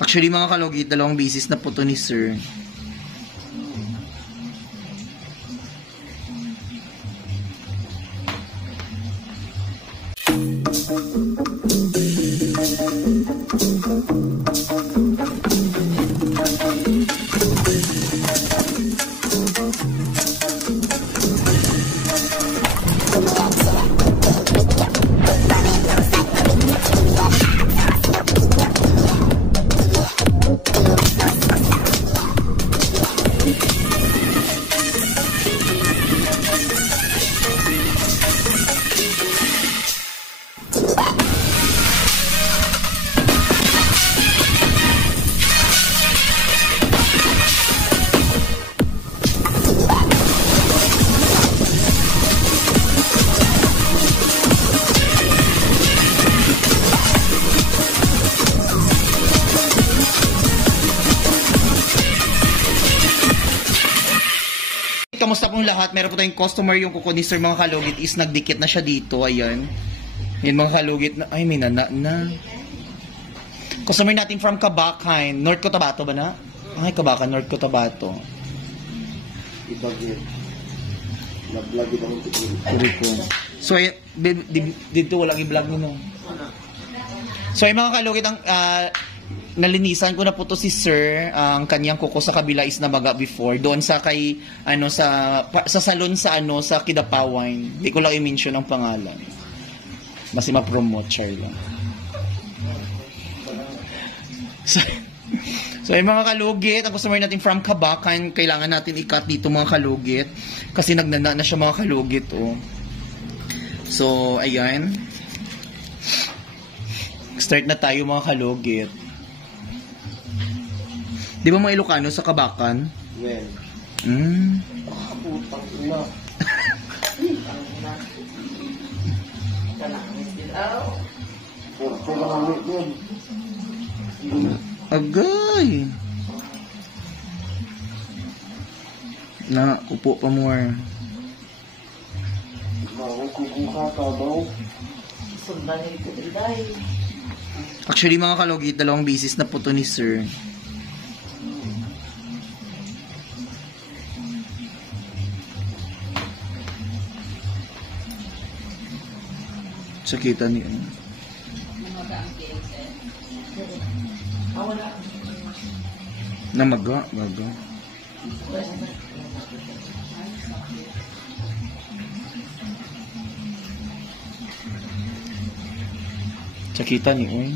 Actually mga kalugit, dalawang bisis na po to ni sir. Kamusta pong lahat? Meron po tayong customer yung kuko ni sir mga kalugit is nagdikit na siya dito. Ayan. Yan mga kalugit na. Ay, may nana na. Customer natin from Kabakan. North Cotabato ba na? Ay, Kabakan, North Cotabato. Ibagin. Nag-vlog ito ng ko. So, dito walang i-vlog nyo. So, ay mga kalugit, ang nalinisan ko na po to si sir, ang kanyang kuko sa kabila is namaga before doon sa kay sa salon sa Kidapawan. Hindi ko lang i-mention ang pangalan. Mas ma-promote share lang. So ay mga kalugit, ang customer natin from Kabakan, kailangan natin i-cut dito mga kalugit kasi nagnana na siya mga kalugit oh. So ayan. Start na tayo mga kalugit. Di ba mga Ilocano sa Kabakan? Well. Putang ina. Agay. Na, upo pa more. Actually mga kalugit, dalawang bisis na po to ni sir. Sakita niyo. Namaga, baga. Sakita niyo.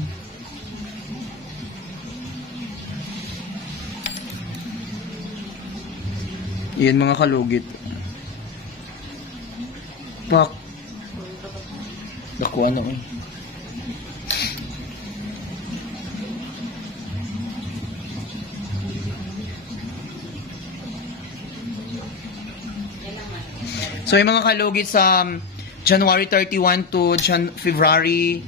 Iyan mga kalugit. Pak. Nakuha na eh. So yung mga kalugit sa January 31 to February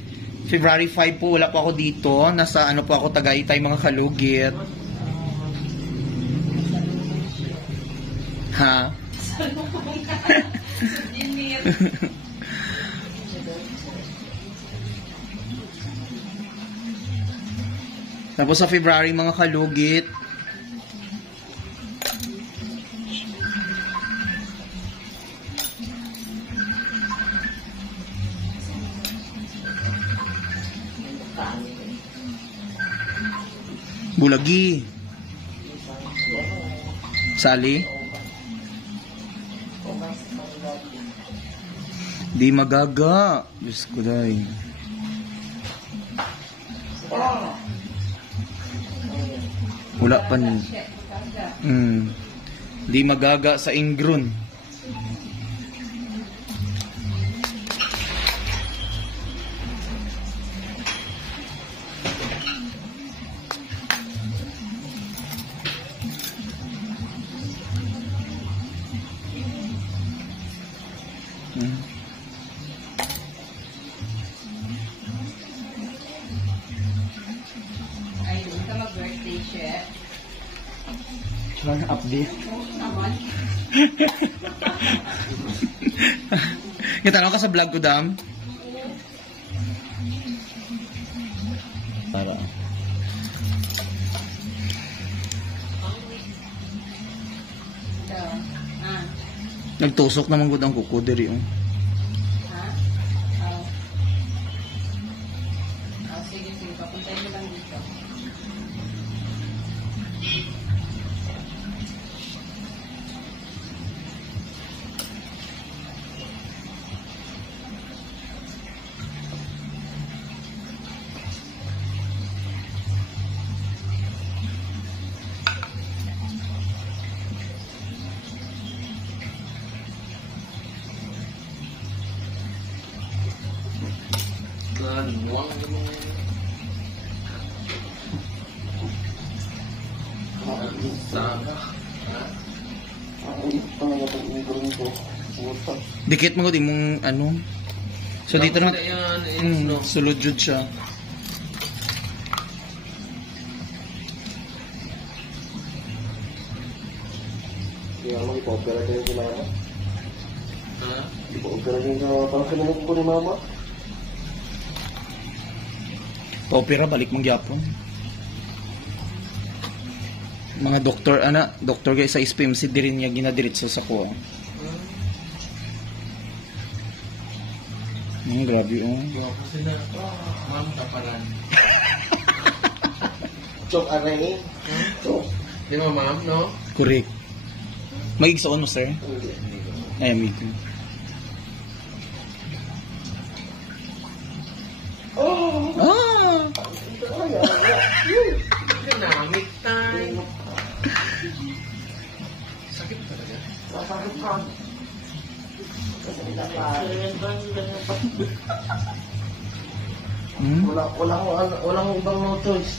5 po, wala po ako dito. Nasa ano po ako, Tagaytay mga kalugit. Ha? Tapos sa February mga kalugit, Bulagi, Sali, di magaga, Diyos ko dahi. Wala pa ni. Di magaga sa Ingron. Ayun, ka mag-birthday siya. Walang update. Naman. Natanong ka sa vlog ko, Dam? Nagtusok naman gud ang kuko diri oh. Ha? Sige, sige. Papuntayin mo lang dito. Dikit mo gud imong ano. So dito na sulod jud siya. Kaya mo ipa-opera din si mama. Ipa-opera din sa parang kinamot ko ni mama. Paopera balik mong gyapon. Mga doktor doktor guys sa SPMC diri niya ginadiretso sa ko. Grabe oh. Ma'am kaparan. Chok aray. Chok. Di mo ma'am, no? Correct. Magigsoon mo sir? Ay amigo. Dynamic time. Sakit talaga. Sakit ka. Walang ibang no choice.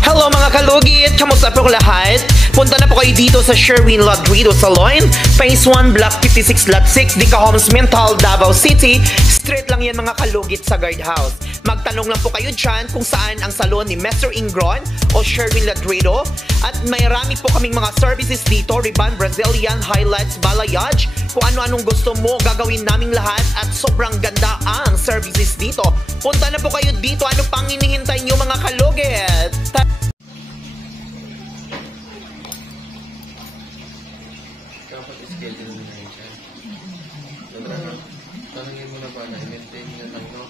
Hello mga kalugit! Kamusta po lahat? Punta na po kayo dito sa Sherwin Ladrido Salon, Phase 1, Block 56, Lot 6, Dica Homes, Mental, Davao City. Straight lang yan mga kalugit sa guardhouse. Magtanong lang po kayo dyan kung saan ang salon ni Mr. Ingron o Sherwin Ladrido. At may rami po kaming mga services dito, Riban, Brazilian, Highlights, Balayage. Kung ano-anong gusto mo, gagawin naming lahat at sobrang ganda ang services dito. Punta na po kayo dito. Ano pang hinihintay nyo mga kalugit? Dapat schedule mo na yun siya. Tanungin mo na ba na i-maintain nyo lang, no?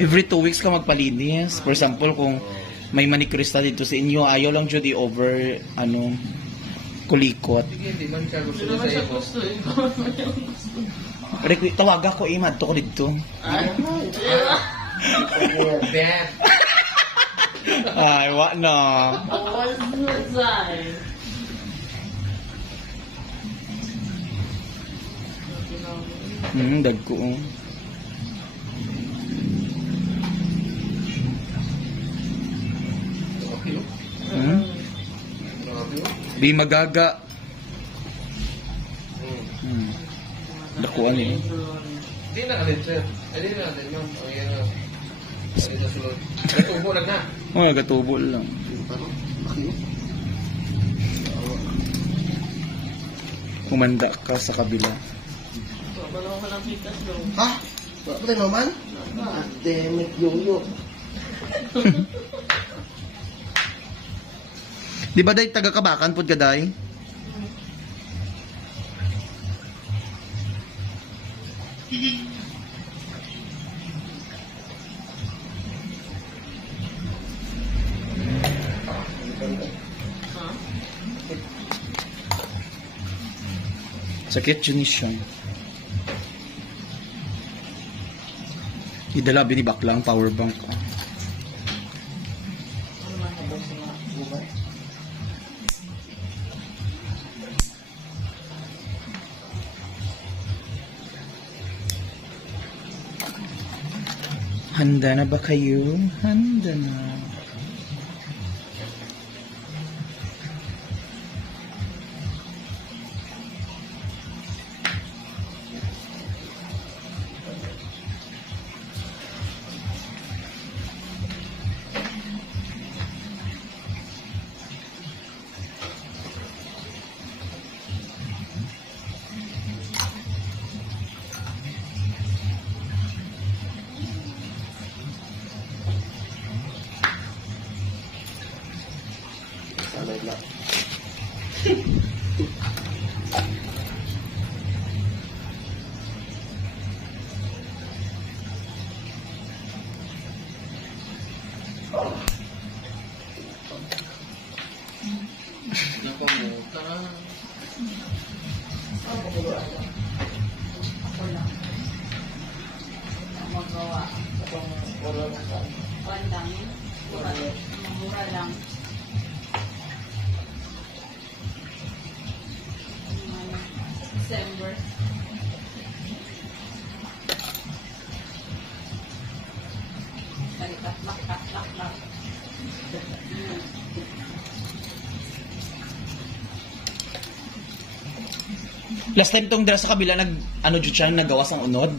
Every 2 weeks ka magpalinis. For example, kung may manicurista dito sa inyo, ayaw lang jud i-over kulikot. Sige, hindi man siya gusto na sa'yo. Tawag ako madto ko dito. Bad. Ay, wa na. Dagko. Okay, oh. Grabe, oh. Di magaga. Dakuan eh. Hindi na alin, sir. Hindi na alin, ma'am. O yan na. Alin na sulod. Natubo lang na. Oh, gatubo lang. Kumanda ka sa kabila. Ha? Wala pa tayo naman? Damn it, yo-yo. Di ba day taga Kabakan pud ka day? Sakit yun siya. Idala binibak lang power bank ko. Handa na ba kayo? Handa na. Last time tong dra sa kabila nag ano jud siya nagawas ang unod.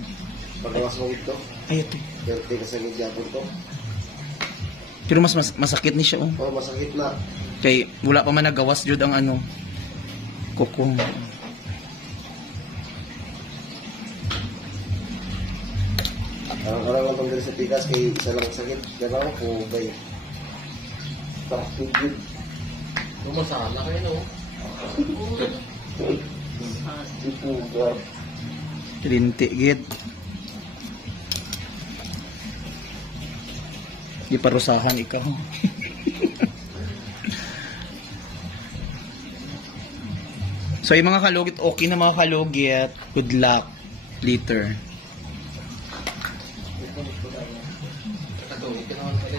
Pagawas mo ito. Ay ito. Pero tika sa gyapon to. Pero mas masakit ni siya oh. Oh, masakit na. Kay wala pa man nagawas jud ang ano. Kuko. Ang lang tong sa tikas kay isa lang sakit. Ganaw ko bay. Takot yun. Lumasala kayo, no? Ipuga. Linti gid. Di parusahan ikaw. So yung mga kalugit, okay na mga kalugit. Good luck later. Katulog ka naman pala.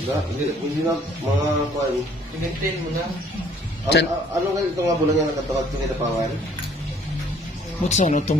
Parang Hindi na mga kuan. i-maintain mo na. Chan- Anong ganito nga bulan niya nakatawag ito kita pangan? What's ano to